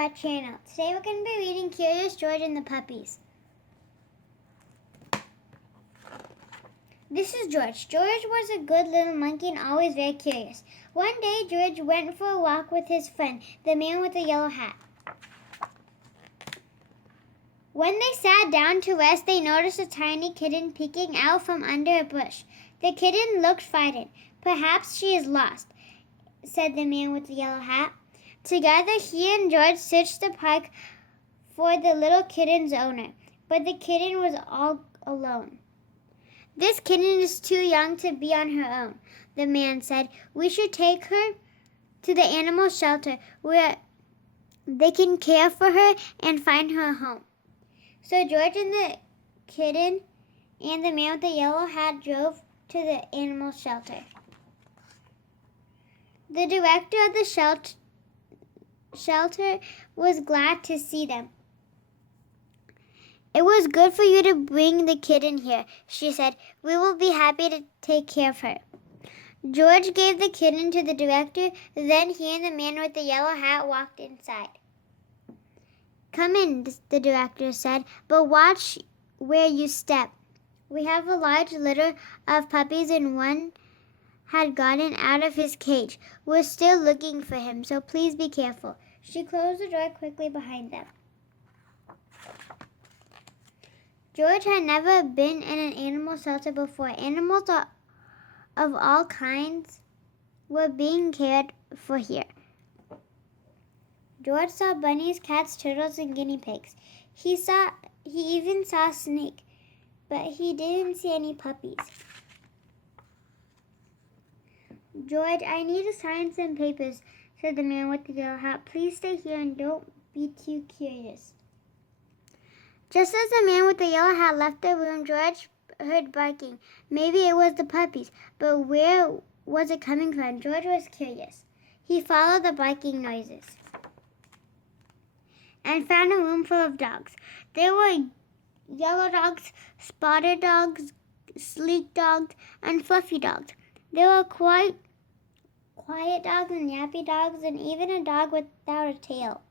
our channel. Today we're going to be reading Curious George and the Puppies. This is George. George was a good little monkey and always very curious. One day George went for a walk with his friend, the man with the yellow hat. When they sat down to rest, they noticed a tiny kitten peeking out from under a bush. The kitten looked frightened. "Perhaps she is lost," said the man with the yellow hat. Together, he and George searched the park for the little kitten's owner, but the kitten was all alone. "This kitten is too young to be on her own," the man said. "We should take her to the animal shelter where they can care for her and find her a home." So George and the kitten and the man with the yellow hat drove to the animal shelter. The director of the shelter was glad to see them. "It was good for you to bring the kitten here," she said. "We will be happy to take care of her." George gave the kitten to the director. Then he and the man with the yellow hat walked inside. "Come in," the director said, "but watch where you step. We have a large litter of puppies and one had gotten out of his cage. We're still looking for him, so please be careful." She closed the door quickly behind them. George had never been in an animal shelter before. Animals of all kinds were being cared for here. George saw bunnies, cats, turtles, and guinea pigs. He even saw a snake, but he didn't see any puppies. "George, I need to sign some papers," said the man with the yellow hat. "Please stay here and don't be too curious." Just as the man with the yellow hat left the room, George heard barking. Maybe it was the puppies, but where was it coming from? George was curious. He followed the barking noises and found a room full of dogs. There were yellow dogs, spotted dogs, sleek dogs, and fluffy dogs. There were quiet dogs and yappy dogs, and even a dog without a tail.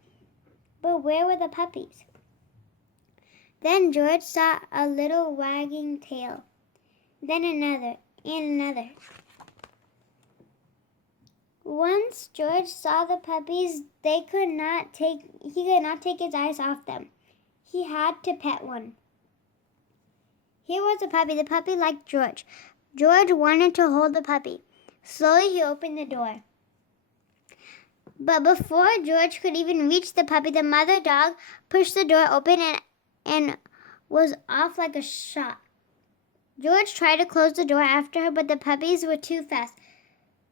But where were the puppies? Then George saw a little wagging tail, then another, and another. Once George saw the puppies, he could not take his eyes off them. He had to pet one. Here was a puppy. The puppy liked George. George wanted to hold the puppy. Slowly he opened the door. But before George could even reach the puppy, the mother dog pushed the door open and was off like a shot. George tried to close the door after her, but the puppies were too fast.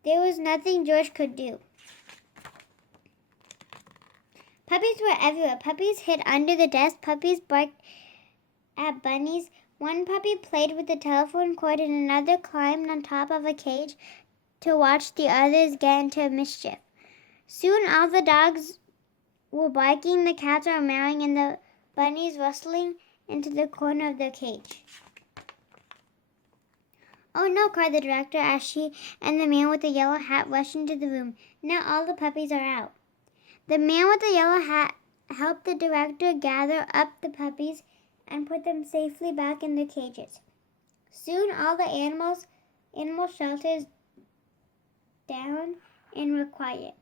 There was nothing George could do. Puppies were everywhere. Puppies hid under the desk. Puppies barked at bunnies. One puppy played with the telephone cord and another climbed on top of a cage to watch the others get into mischief. Soon all the dogs were barking, the cats were meowing, and the bunnies rustling into the corner of their cage. "Oh no," cried the director as she and the man with the yellow hat rushed into the room. "Now all the puppies are out." The man with the yellow hat helped the director gather up the puppies and put them safely back in their cages. Soon all the animal shelters down and were quiet.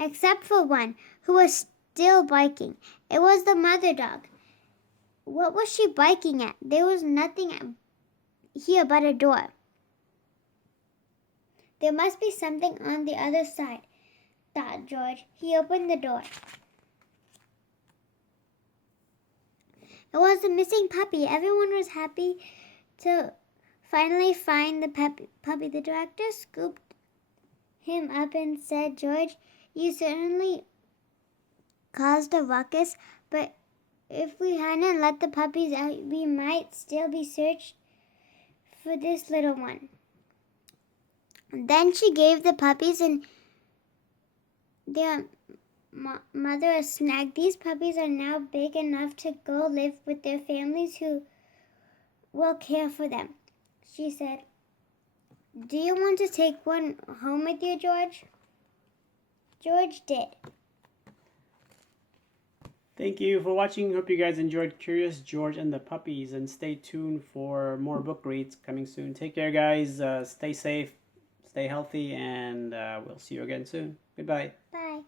Except for one, who was still barking. It was the mother dog. What was she barking at? There was nothing here but a door. There must be something on the other side, thought George. He opened the door. It was the missing puppy. Everyone was happy to finally find the puppy. The director scooped him up and said, "George, you certainly caused a ruckus, but if we hadn't let the puppies out, we might still be searched for this little one." Then she gave the puppies and their mother a snack. "These puppies are now big enough to go live with their families who will care for them," she said. "Do you want to take one home with you, George?" George did. Thank you for watching. Hope you guys enjoyed Curious George and the Puppies, and stay tuned for more book reads coming soon. Take care, guys. Stay safe, stay healthy, and we'll see you again soon. Goodbye. Bye.